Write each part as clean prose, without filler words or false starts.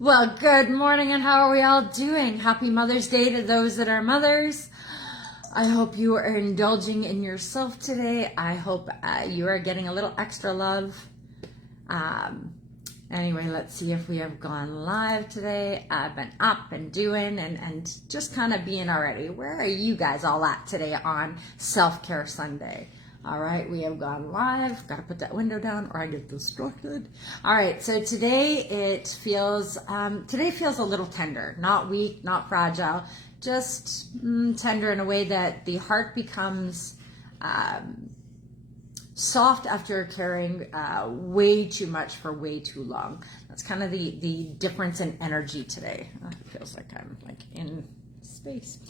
Well, good morning, and how are we all doing? Happy Mother's Day to those that are mothers. I hope you are indulging in yourself today. I hope you are getting a little extra love. Um, anyway, let's see if we have gone live today. I've been up and doing and just kind of being already. Where are you guys all at today on Self-Care Sunday? All right, we have gone live. Got to put that window down or I get distracted. All right, so today feels a little tender, not weak, not fragile, just tender in a way that the heart becomes soft after carrying way too much for way too long. That's kind of the difference in energy today. It feels like I'm like in space.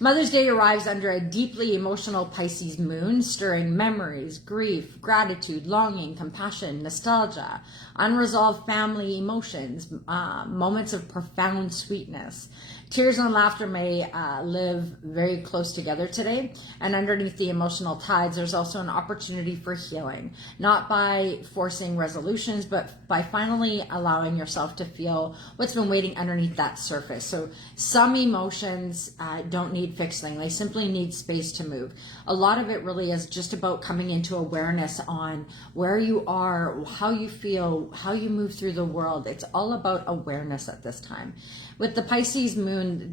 Mother's Day arrives under a deeply emotional Pisces moon, stirring memories, grief, gratitude, longing, compassion, nostalgia, unresolved family emotions, moments of profound sweetness. Tears and laughter may live very close together today, and underneath the emotional tides, there's also an opportunity for healing, not by forcing resolutions, but by finally allowing yourself to feel what's been waiting underneath that surface. So some emotions don't need fixing. They simply need space to move. A lot of it really is just about coming into awareness on where you are, how you feel, how you move through the world. It's all about awareness at this time. With the Pisces moon,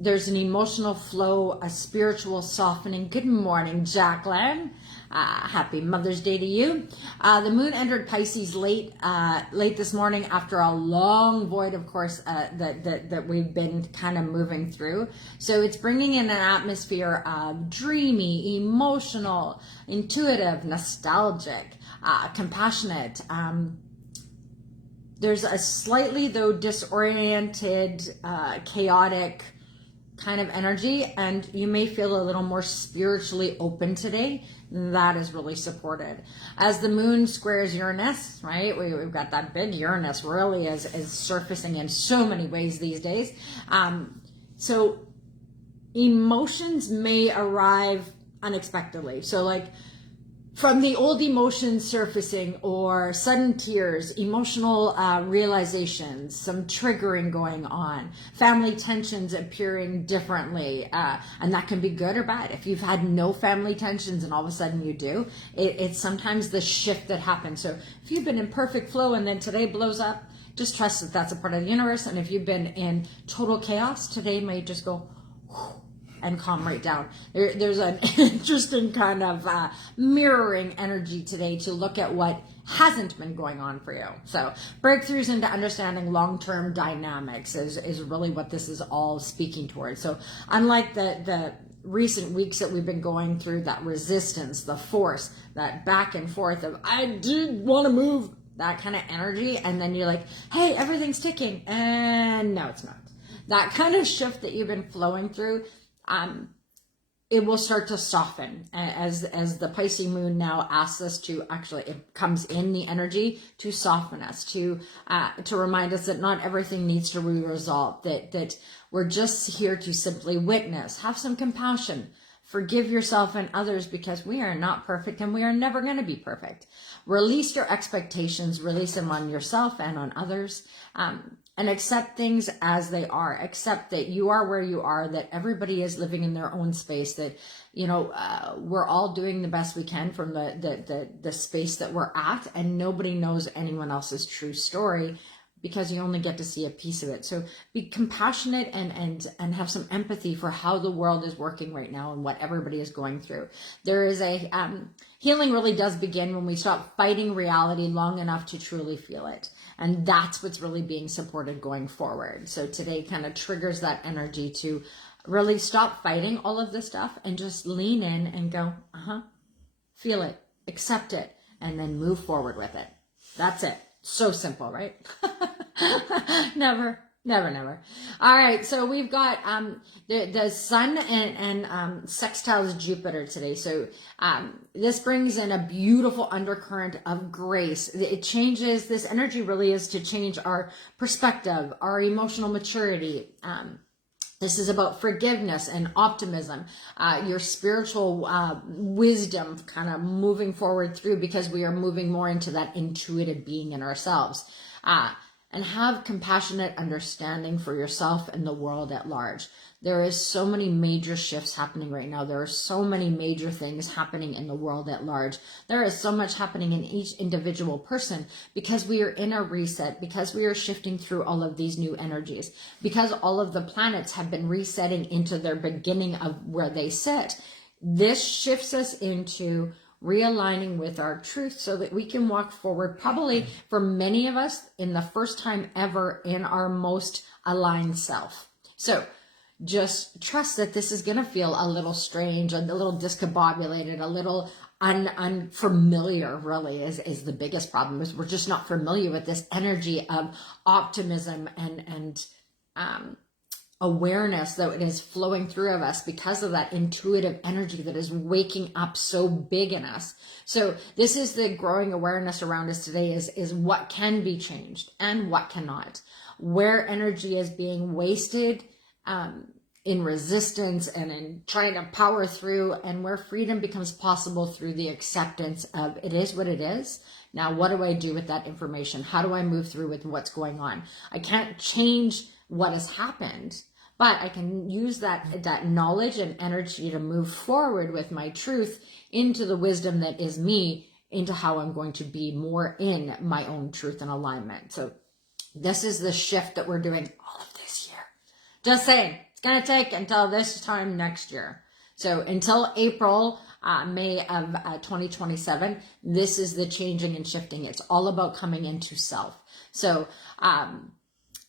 there's an emotional flow, a spiritual softening. Good morning, Jacqueline. Happy Mother's Day to you. The moon entered Pisces late this morning after a long void, of course, that we've been kind of moving through. So it's bringing in an atmosphere of dreamy, emotional, intuitive, nostalgic, compassionate. There's a slightly, though, disoriented, chaotic kind of energy, and you may feel a little more spiritually open today. That is really supported. As the moon squares Uranus, right? We've got that big Uranus really is surfacing in so many ways these days. So emotions may arrive unexpectedly. So like, from the old emotions surfacing or sudden tears, emotional realizations, some triggering going on, family tensions appearing differently, and that can be good or bad. If you've had no family tensions and all of a sudden you do, it's sometimes the shift that happens. So if you've been in perfect flow and then today blows up, just trust that that's a part of the universe. And if you've been in total chaos, today may just go whew, and calm right down. There's an interesting kind of mirroring energy today to look at what hasn't been going on for you. So breakthroughs into understanding long-term dynamics is really what this is all speaking towards. So unlike the recent weeks that we've been going through, that resistance, the force, that back and forth of, I did want to move, that kind of energy, and then you're like, hey, everything's ticking, and no, it's not. That kind of shift that you've been flowing through, it will start to soften as the Pisces moon now asks us to actually, it comes in the energy to soften us, to remind us that not everything needs to be resolved, that we're just here to simply witness, have some compassion, forgive yourself and others, because we are not perfect and we are never going to be perfect. Release your expectations, release them on yourself and on others. And accept things as they are. Accept that you are where you are, that everybody is living in their own space, that, you know, we're all doing the best we can from the space that we're at, and nobody knows anyone else's true story because you only get to see a piece of it. So be compassionate and have some empathy for how the world is working right now and what everybody is going through. There is a, healing really does begin when we stop fighting reality long enough to truly feel it. And that's what's really being supported going forward. So today kind of triggers that energy to really stop fighting all of this stuff and just lean in and go, feel it, accept it, and then move forward with it. That's it. So simple, right? Never. All right, so we've got the sun and sextiles Jupiter today. So this brings in a beautiful undercurrent of grace. It changes, this energy really is to change our perspective, our emotional maturity, This is about forgiveness and optimism, your spiritual wisdom kind of moving forward through, because we are moving more into that intuitive being in ourselves. And have compassionate understanding for yourself and the world at large. There is so many major shifts happening right now. There are so many major things happening in the world at large. There is so much happening in each individual person, because we are in a reset, because we are shifting through all of these new energies, because all of the planets have been resetting into their beginning of where they sit. This shifts us into realigning with our truth so that we can walk forward, probably for many of us, in the first time ever in our most aligned self. So just trust that this is going to feel a little strange, a little discombobulated, a little unfamiliar, really, is the biggest problem. Is we're just not familiar with this energy of optimism and awareness that is flowing through of us, because of that intuitive energy that is waking up so big in us. So this is the growing awareness around us today, is what can be changed and what cannot, where energy is being wasted in resistance and in trying to power through, and where freedom becomes possible through the acceptance of it is what it is. Now, what do I do with that information? How do I move through with what's going on? I can't change what has happened, but I can use that knowledge and energy to move forward with my truth into the wisdom that is me, into how I'm going to be more in my own truth and alignment. So this is the shift that we're doing all of this year. Just saying, it's going to take until this time next year. So until April, May of 2027, this is the changing and shifting. It's all about coming into self. So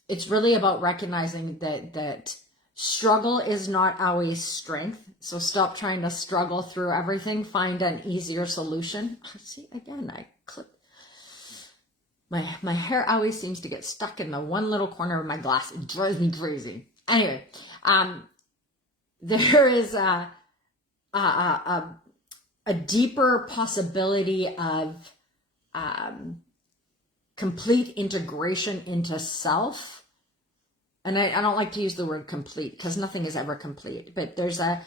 it's really about recognizing that struggle is not always strength. So stop trying to struggle through everything. Find an easier solution. See, again, I clip. My hair always seems to get stuck in the one little corner of my glass. It drives me crazy. Anyway, there is a deeper possibility of complete integration into self. And I don't like to use the word complete, because nothing is ever complete, but there's a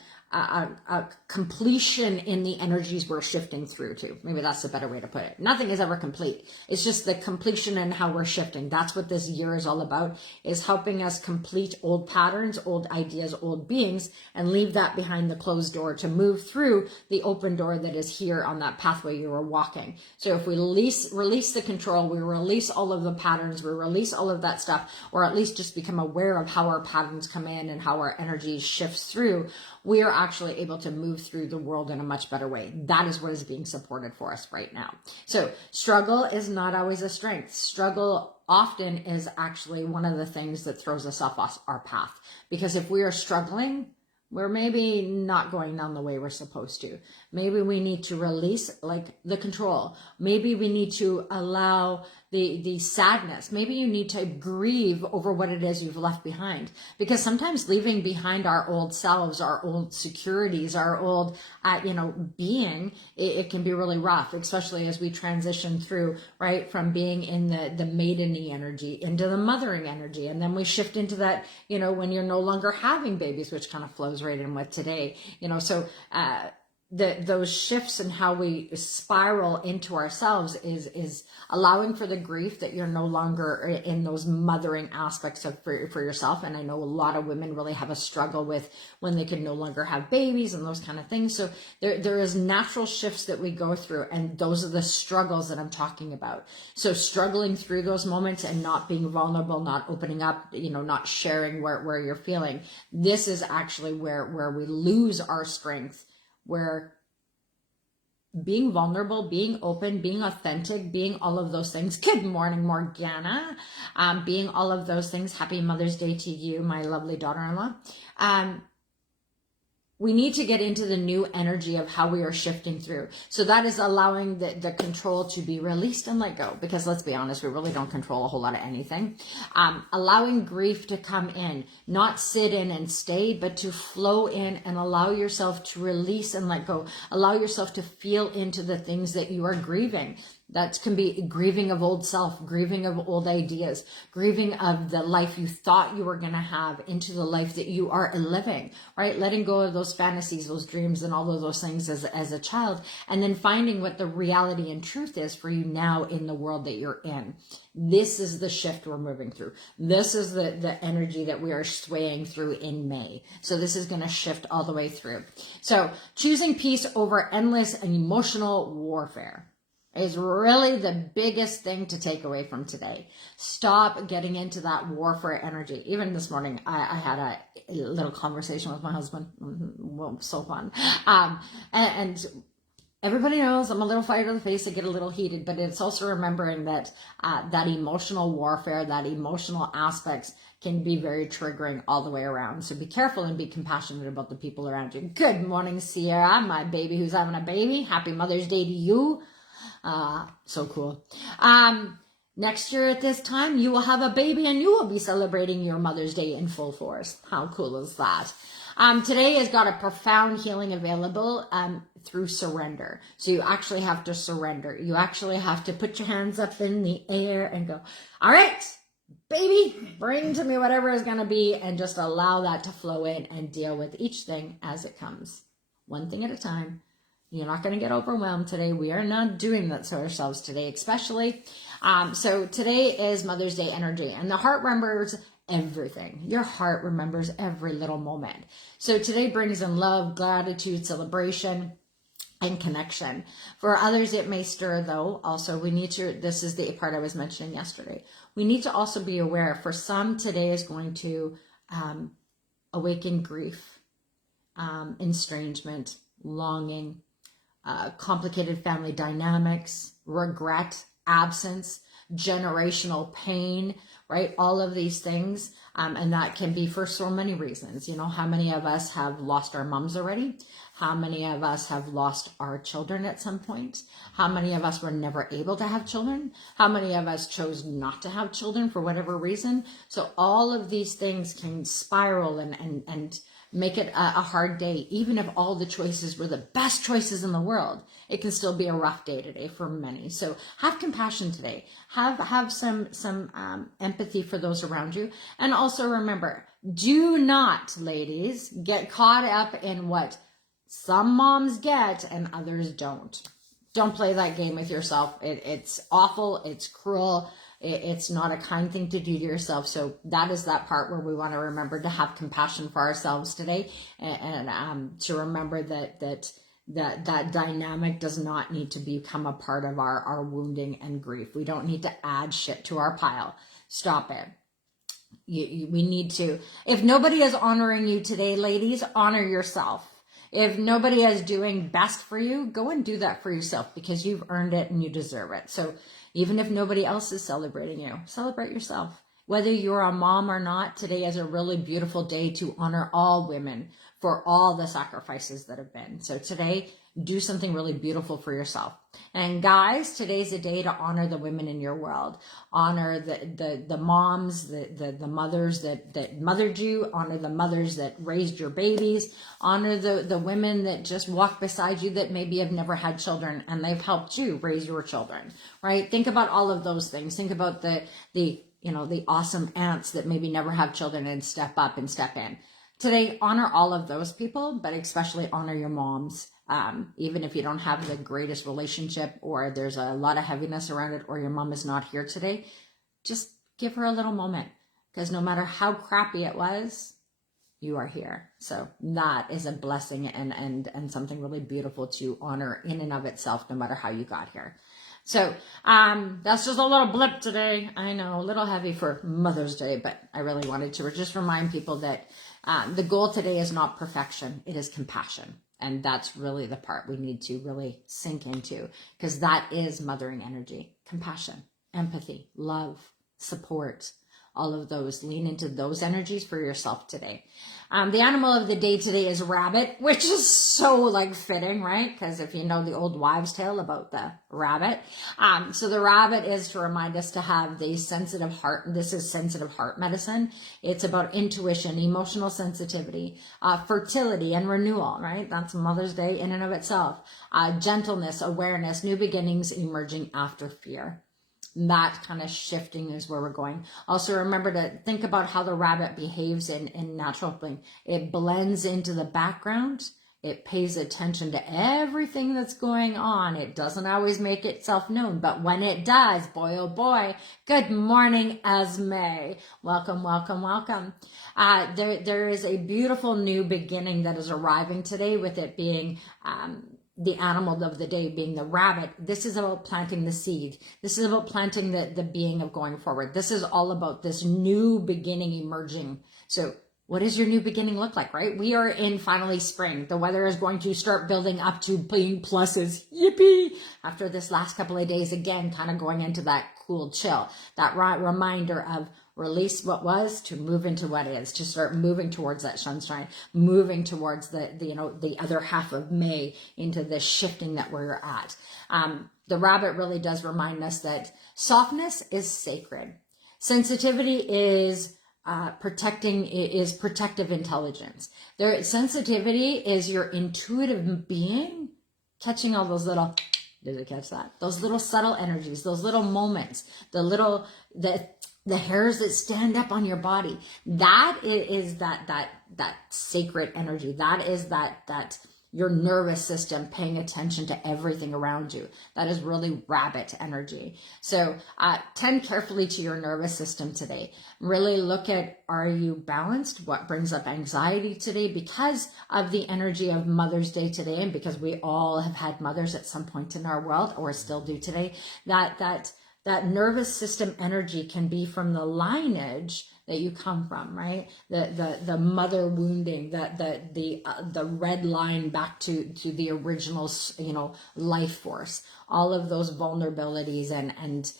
completion in the energies we're shifting through to. Maybe that's a better way to put it. Nothing is ever complete. It's just the completion in how we're shifting. That's what this year is all about, is helping us complete old patterns, old ideas, old beings, and leave that behind the closed door to move through the open door that is here on that pathway you are walking. So if we release the control, we release all of the patterns, we release all of that stuff, or at least just become aware of how our patterns come in and how our energy shifts through, we are actually able to move through the world in a much better way. That is what is being supported for us right now. So struggle is not always a strength. Struggle often is actually one of the things that throws us off our path. Because if we are struggling, we're maybe not going down the way we're supposed to. Maybe we need to release the control. Maybe we need to allow the sadness. Maybe you need to grieve over what it is you've left behind. Because sometimes leaving behind our old selves, our old securities, our old, being, it can be really rough, especially as we transition through, right, from being in the maideny energy into the mothering energy. And then we shift into that, when you're no longer having babies, which kind of flows right in with today, so, those shifts in how we spiral into ourselves is allowing for the grief that you're no longer in those mothering aspects of for yourself. And I know a lot of women really have a struggle with when they can no longer have babies and those kind of things. So there is natural shifts that we go through, and those are the struggles that I'm talking about. So struggling through those moments and not being vulnerable, not opening up, not sharing where you're feeling. This is actually where we lose our strength, where being vulnerable, being open, being authentic, being all of those things. Good morning, Morgana. Being all of those things. Happy Mother's Day to you, my lovely daughter-in-law. We need to get into the new energy of how we are shifting through. So that is allowing the control to be released and let go. Because let's be honest, we really don't control a whole lot of anything. Allowing grief to come in, not sit in and stay, but to flow in and allow yourself to release and let go. Allow yourself to feel into the things that you are grieving. That can be grieving of old self, grieving of old ideas, grieving of the life you thought you were going to have into the life that you are living, right? Letting go of those fantasies, those dreams, and all of those things as a child, and then finding what the reality and truth is for you now in the world that you're in. This is the shift we're moving through. This is the energy that we are swaying through in May. So this is going to shift all the way through. So choosing peace over endless and emotional warfare is really the biggest thing to take away from today. Stop getting into that warfare energy. Even this morning, I had a little conversation with my husband. Well, so fun. And everybody knows I'm a little fired of the face. I get a little heated, but it's also remembering that that emotional warfare, that emotional aspects can be very triggering all the way around. So be careful and be compassionate about the people around you. Good morning, Sierra, my baby who's having a baby. Happy Mother's Day to you. So cool. Next year at this time, you will have a baby and you will be celebrating your Mother's Day in full force. How cool is that? Today has got a profound healing available through surrender. So you actually have to surrender. You actually have to put your hands up in the air and go, all right, baby, bring to me whatever is going to be, and just allow that to flow in and deal with each thing as it comes. One thing at a time. You're not going to get overwhelmed today. We are not doing that to ourselves today, especially. So today is Mother's Day energy, and the heart remembers everything. Your heart remembers every little moment. So today brings in love, gratitude, celebration, and connection. For others, it may stir, though. Also, we need to, this is the part I was mentioning yesterday. We need to also be aware, for some, today is going to awaken grief, estrangement, longing, complicated family dynamics, regret, absence, generational pain, right? All of these things. And that can be for so many reasons. You know, how many of us have lost our moms already? How many of us have lost our children at some point? How many of us were never able to have children? How many of us chose not to have children for whatever reason? So all of these things can spiral and make it a hard day. Even if all the choices were the best choices in the world, it can still be a rough day today for many. So have compassion today. Have some empathy for those around you. And also remember, do not, ladies, get caught up in what some moms get and others don't. Don't play that game with yourself. It's awful. It's cruel. It's not a kind thing to do to yourself. So that is that part where we want to remember to have compassion for ourselves today, and to remember that dynamic does not need to become a part of our wounding and grief. We don't need to add shit to our pile. Stop it. We need to. If nobody is honoring you today, ladies, honor yourself. If nobody is doing best for you, go and do that for yourself, because you've earned it and you deserve it. So even if nobody else is celebrating you, celebrate yourself. Whether you're a mom or not, today is a really beautiful day to honor all women for all the sacrifices that have been. So today, do something really beautiful for yourself. And guys, today's a day to honor the women in your world. Honor the moms, the mothers that mothered you. Honor the mothers that raised your babies. Honor the women that just walk beside you that maybe have never had children and they've helped you raise your children, right? Think about all of those things. Think about the awesome aunts that maybe never have children and step up and step in. Today, honor all of those people, but especially honor your moms. Even if you don't have the greatest relationship, or there's a lot of heaviness around it, or your mom is not here today, just give her a little moment, because no matter how crappy it was, you are here. So that is a blessing and something really beautiful to honor in and of itself, no matter how you got here. So that's just a little blip today. I know, a little heavy for Mother's Day, but I really wanted to just remind people that the goal today is not perfection. It is compassion. And that's really the part we need to really sink into, because that is mothering energy. Compassion, empathy, love, support, all of those. Lean into those energies for yourself today. The animal of the day today is rabbit, which is so like fitting, right? Because if you know the old wives' tale about the rabbit, so the rabbit is to remind us to have the sensitive heart. This is sensitive heart medicine. It's about intuition, emotional sensitivity, fertility, and renewal, right? That's Mother's Day in and of itself. Gentleness, awareness, new beginnings emerging after fear. That kind of shifting is where we're going. Also remember to think about how the rabbit behaves in natural thing. It blends into the background. It pays attention to everything that's going on. It doesn't always make itself known, but when it does, boy, oh boy, good morning, Esme. Welcome, welcome, welcome. There is a beautiful new beginning that is arriving today, with it being, the animal of the day being the rabbit. This is about planting the seed. This is about planting the being of going forward. This is all about this new beginning emerging. So what does your new beginning look like, right? We are in finally spring. The weather is going to start building up to being pluses. Yippee! After this last couple of days, again, kind of going into that cool chill, that reminder of release what was to move into what is, to start moving towards that sunshine, moving towards the other half of May, into the shifting that we're at. The rabbit really does remind us that softness is sacred. Sensitivity is protective intelligence. Sensitivity is your intuitive being catching all those little, did it catch that? Those little subtle energies, those little moments, the hairs that stand up on your body. That is that sacred energy. That is that your nervous system paying attention to everything around you. That is really rabbit energy. So tend carefully to your nervous system today. Really look at, are you balanced? What brings up anxiety today? Because of the energy of Mother's Day today, and because we all have had mothers at some point in our world, or still do today, that nervous system energy can be from the lineage that you come from, right? The mother wounding, the red line back to the original, life force. All of those vulnerabilities and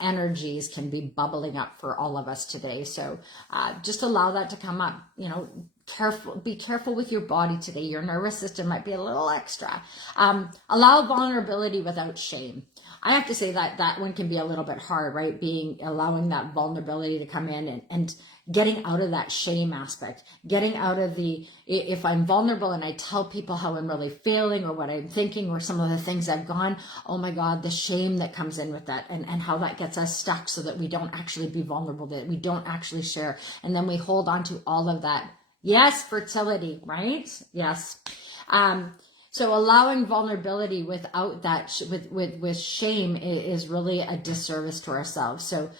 energies can be bubbling up for all of us today. So just allow that to come up. Be careful with your body today. Your nervous system might be a little extra. Allow vulnerability without shame. I have to say that one can be a little bit hard, right? Allowing that vulnerability to come in and getting out of that shame aspect, getting out of if I'm vulnerable and I tell people how I'm really feeling or what I'm thinking or some of the things I've gone, oh my God, the shame that comes in with that and how that gets us stuck so that we don't actually be vulnerable, that we don't actually share. And then we hold on to all of that. Yes, fertility, right? Yes. So allowing vulnerability without that, with shame is really a disservice to ourselves. So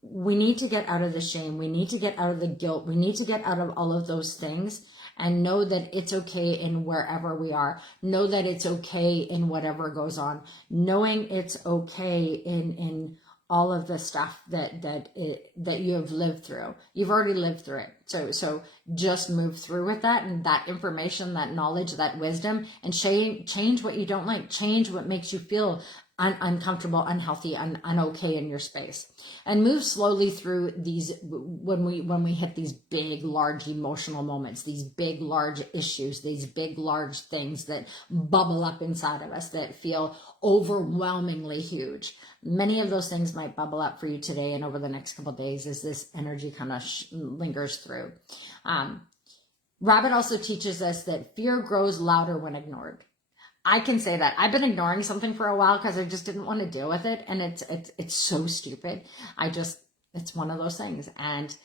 we need to get out of the shame. We need to get out of the guilt. We need to get out of all of those things and know that it's okay in wherever we are. Know that it's okay in whatever goes on. Knowing it's okay in all of the stuff that you have lived through. You've already lived through it. So just move through with that and that information, that knowledge, that wisdom, and change what you don't like. Change what makes you feel uncomfortable, unhealthy, unokay in your space, and move slowly through these. When we hit these big, large emotional moments, these big, large issues, these big, large things that bubble up inside of us that feel overwhelmingly huge. Many of those things might bubble up for you today and over the next couple of days as this energy kind of lingers through. Rabbit also teaches us that fear grows louder when ignored. I can say that. I've been ignoring something for a while because I just didn't want to deal with it. And it's so stupid. It's one of those things. And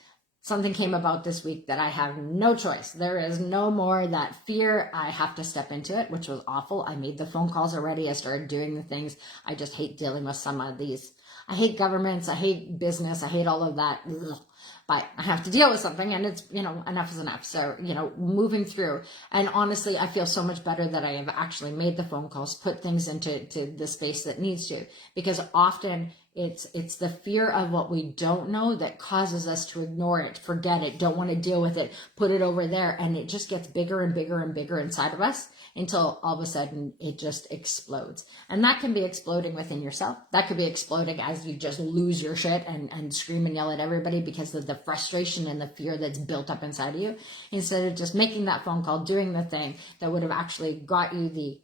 something came about this week that I have no choice. There is no more that fear. I have to step into it, which was awful. I made the phone calls already. I started doing the things. I just hate dealing with some of these. I hate governments. I hate business. I hate all of that. Ugh. But I have to deal with something, and it's, enough is enough. So, moving through. And honestly, I feel so much better that I have actually made the phone calls, put things into the space that needs to, because often It's the fear of what we don't know that causes us to ignore it, forget it, don't want to deal with it, put it over there. And it just gets bigger and bigger and bigger inside of us until all of a sudden it just explodes. And that can be exploding within yourself. That could be exploding as you just lose your shit and scream and yell at everybody because of the frustration and the fear that's built up inside of you. Instead of just making that phone call, doing the thing that would have actually got you the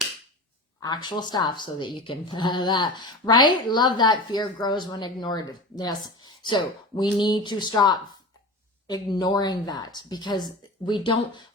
actual stuff so that you can, right? Love that. Fear grows when ignored. Yes. So we need to stop ignoring that because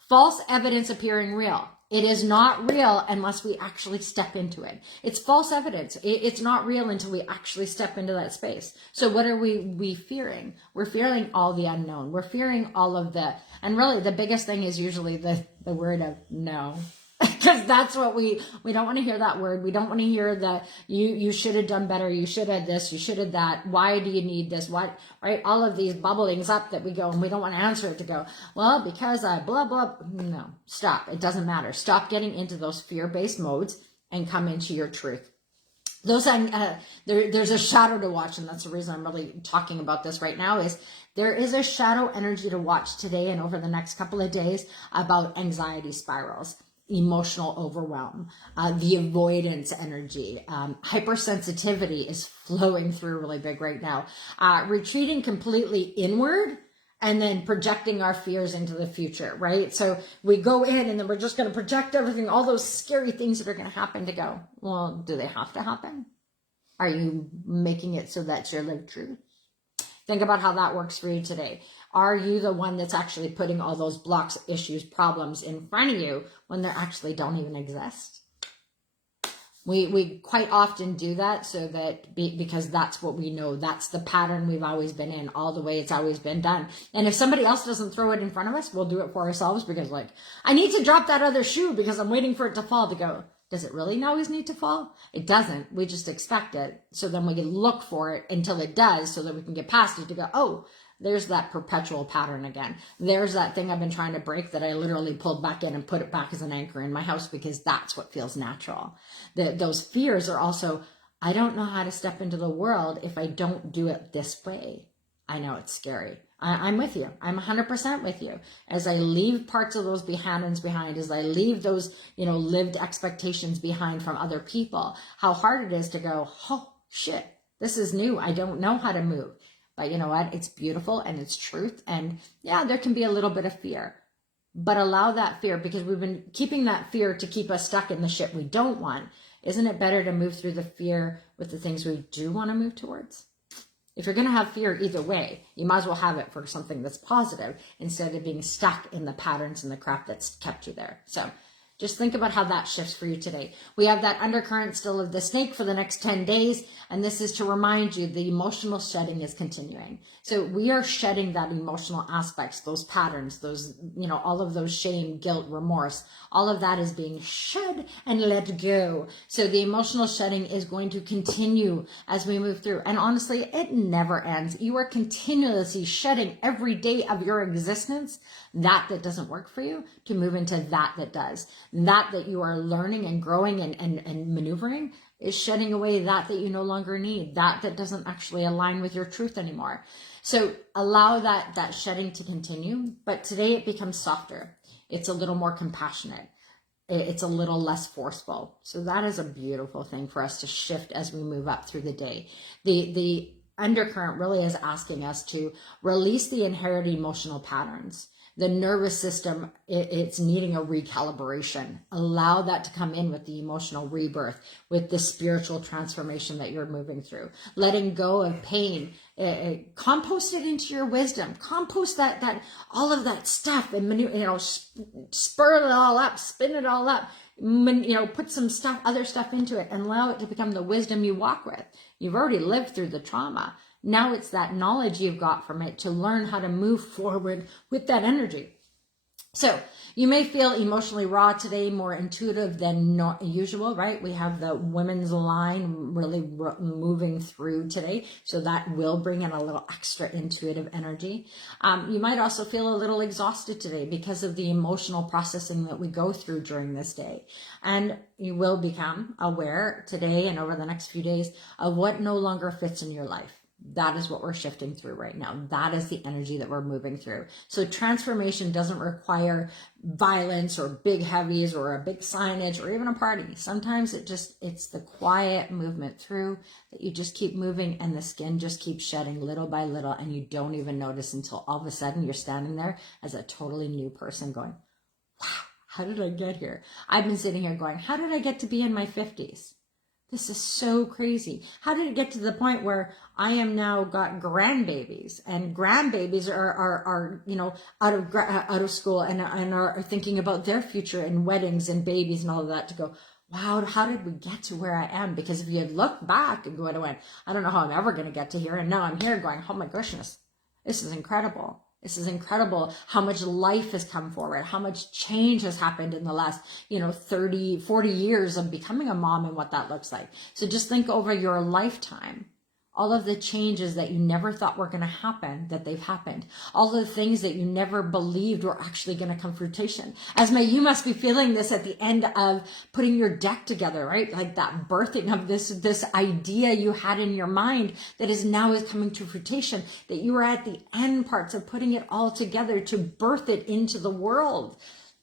false evidence appearing real. It is not real unless we actually step into it. It's false evidence. It's not real until we actually step into that space. So what are we fearing? We're fearing all the unknown. We're fearing all of and really the biggest thing is usually the word of no. Because that's what we don't want to hear that word. We don't want to hear you should have done better. You should have this. You should have that. Why do you need this? What, right? All of these bubblings up that we go and we don't want to answer it to go, well, because I blah, blah. No, stop. It doesn't matter. Stop getting into those fear-based modes and come into your truth. There's a shadow to watch. And that's the reason I'm really talking about this right now is there is a shadow energy to watch today and over the next couple of days about anxiety spirals, emotional overwhelm, the avoidance energy, hypersensitivity is flowing through really big right now, retreating completely inward and then projecting our fears into the future, right? So we go in and then we're just going to project everything, all those scary things that are going to happen to go, well, do they have to happen? Are you making it so that's your lived truth? Think about how that works for you today. Are you the one that's actually putting all those blocks, issues, problems in front of you when they actually don't even exist? We quite often do that because that's what we know. That's the pattern we've always been in, all the way it's always been done. And if somebody else doesn't throw it in front of us, we'll do it for ourselves because I need to drop that other shoe because I'm waiting for it to fall to go. Does it really always need to fall? It doesn't. We just expect it. So then we can look for it until it does so that we can get past it to go, oh, there's that perpetual pattern again. There's that thing I've been trying to break that I literally pulled back in and put it back as an anchor in my house because that's what feels natural. Those fears are also, I don't know how to step into the world if I don't do it this way. I know it's scary. I'm with you. I'm 100% with you. As I leave parts of those patterns behind, as I leave those, lived expectations behind from other people, how hard it is to go, oh shit, this is new. I don't know how to move. But you know what? It's beautiful and it's truth. And yeah, there can be a little bit of fear, but allow that fear because we've been keeping that fear to keep us stuck in the shit we don't want. Isn't it better to move through the fear with the things we do want to move towards? If you're going to have fear either way, you might as well have it for something that's positive instead of being stuck in the patterns and the crap that's kept you there. So just think about how that shifts for you today. We have that undercurrent still of the snake for the next 10 days. And this is to remind you the emotional shedding is continuing. So we are shedding that emotional aspects, those patterns, those, all of those shame, guilt, remorse, all of that is being shed and let go. So the emotional shedding is going to continue as we move through. And honestly, it never ends. You are continuously shedding every day of your existence that doesn't work for you to move into that does. That you are learning and growing and maneuvering is shedding away that you no longer need, that doesn't actually align with your truth anymore. So allow that shedding to continue, but today it becomes softer. It's a little more compassionate. It's a little less forceful. So that is a beautiful thing for us to shift as we move up through the day. The undercurrent really is asking us to release the inherited emotional patterns. The nervous system, it's needing a recalibration. Allow that to come in with the emotional rebirth, with the spiritual transformation that you're moving through. Letting go of pain, compost it into your wisdom. Compost that all of that stuff and spur it all up, spin it all up. Put some other stuff into it and allow it to become the wisdom you walk with. You've already lived through the trauma. Now it's that knowledge you've got from it to learn how to move forward with that energy. So you may feel emotionally raw today, more intuitive than not usual, right? We have the women's line really moving through today. So that will bring in a little extra intuitive energy. You might also feel a little exhausted today because of the emotional processing that we go through during this day. And you will become aware today and over the next few days of what no longer fits in your life. That is what we're shifting through right now. That is the energy that we're moving through. So transformation doesn't require violence or big heavies or a big signage or even a party. Sometimes it's the quiet movement through that you just keep moving and the skin just keeps shedding little by little and you don't even notice until all of a sudden you're standing there as a totally new person going, wow, how did I get here? I've been sitting here going, how did I get to be in my 50s? This is so crazy. How did it get to the point where I am now got grandbabies and grandbabies are out of school and are thinking about their future and weddings and babies and all of that to go, wow, how did we get to where I am? Because if you had looked back and would have went, I don't know how I'm ever going to get to here. And now I'm here going, oh my goodness, this is incredible. This is incredible how much life has come forward, how much change has happened in the last, 30, 40 years of becoming a mom and what that looks like. So just think over your lifetime, all of the changes that you never thought were going to happen, that they've happened. All the things that you never believed were actually going to come to fruition. Esme, you must be feeling this at the end of putting your deck together, right? Like that birthing of this idea you had in your mind that is coming to fruition, that you were at the end parts of putting it all together to birth it into the world.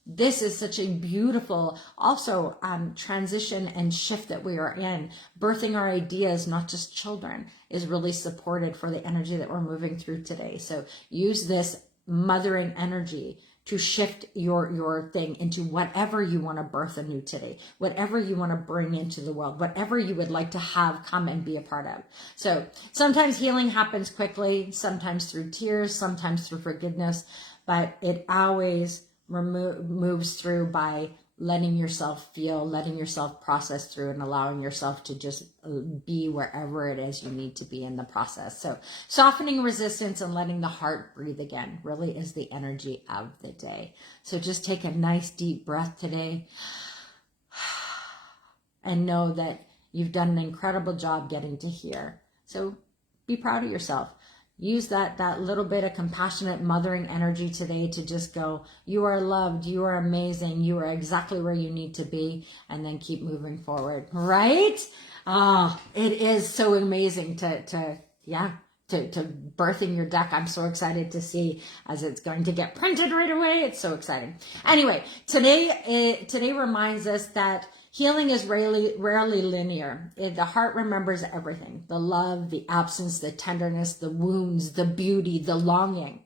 This is such a beautiful also transition and shift that we are in. Birthing our ideas, not just children, is really supported for the energy that we're moving through today. So use this mothering energy to shift your thing into whatever you want to birth anew today, whatever you want to bring into the world, whatever you would like to have come and be a part of. So sometimes healing happens quickly, sometimes through tears, sometimes through forgiveness, but it always moves through by letting yourself feel, letting yourself process through, and allowing yourself to just be wherever it is you need to be in the process. So softening resistance and letting the heart breathe again really is the energy of the day. So just take a nice deep breath today and know that you've done an incredible job getting to here. So be proud of yourself. Use that little bit of compassionate mothering energy today to just go, you are loved, you are amazing, you are exactly where you need to be, and then keep moving forward, right? It is so amazing to birthing your deck. I'm so excited to see as it's going to get printed right away. It's so exciting. Anyway, today reminds us that healing is rarely linear. The heart remembers everything. The love, the absence, the tenderness, the wounds, the beauty, the longing.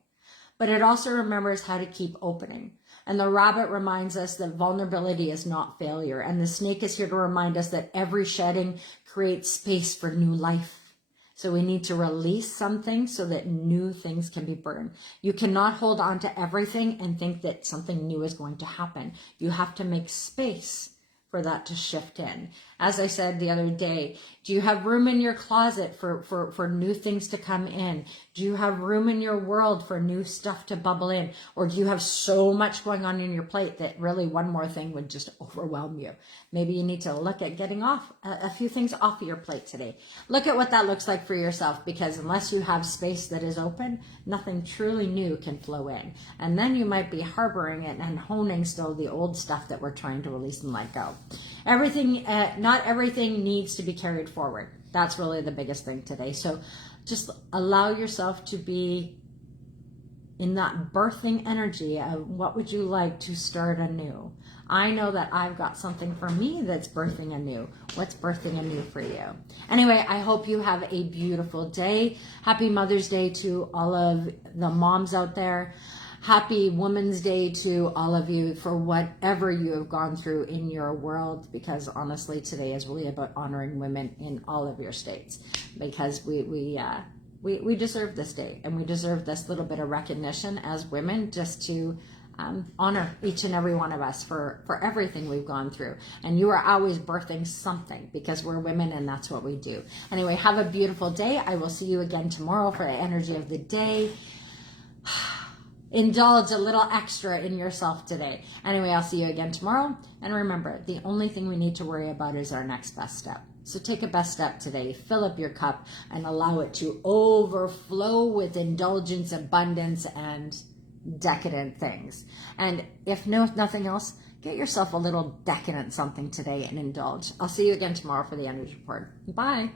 But it also remembers how to keep opening. And the rabbit reminds us that vulnerability is not failure. And the snake is here to remind us that every shedding creates space for new life. So we need to release something so that new things can be burned. You cannot hold on to everything and think that something new is going to happen. You have to make space for that to shift in. As I said the other day, do you have room in your closet for new things to come in? Do you have room in your world for new stuff to bubble in? Or do you have so much going on in your plate that really one more thing would just overwhelm you? Maybe you need to look at getting off a few things off of your plate today. Look at what that looks like for yourself, because unless you have space that is open, nothing truly new can flow in. And then you might be harboring it and honing still the old stuff that we're trying to release and let go. Not everything needs to be carried forward. That's really the biggest thing today. So just allow yourself to be in that birthing energy of what would you like to start anew. I know that I've got something for me that's birthing anew. What's birthing anew for you? Anyway, I hope you have a beautiful day. Happy Mother's Day to all of the moms out there. Happy Women's Day to all of you for whatever you have gone through in your world, because honestly, today is really about honoring women in all of your states, because we deserve this day, and we deserve this little bit of recognition as women, just to honor each and every one of us for everything we've gone through. And you are always birthing something, because we're women and that's what we do. Anyway, have a beautiful day. I will see you again tomorrow for the energy of the day. indulge a little extra in yourself today. Anyway, I'll see you again tomorrow. And remember, the only thing we need to worry about is our next best step. So take a best step today, fill up your cup and allow it to overflow with indulgence, abundance, and decadent things. And if nothing else, get yourself a little decadent something today and indulge. I'll see you again tomorrow for the Energy Report. Bye.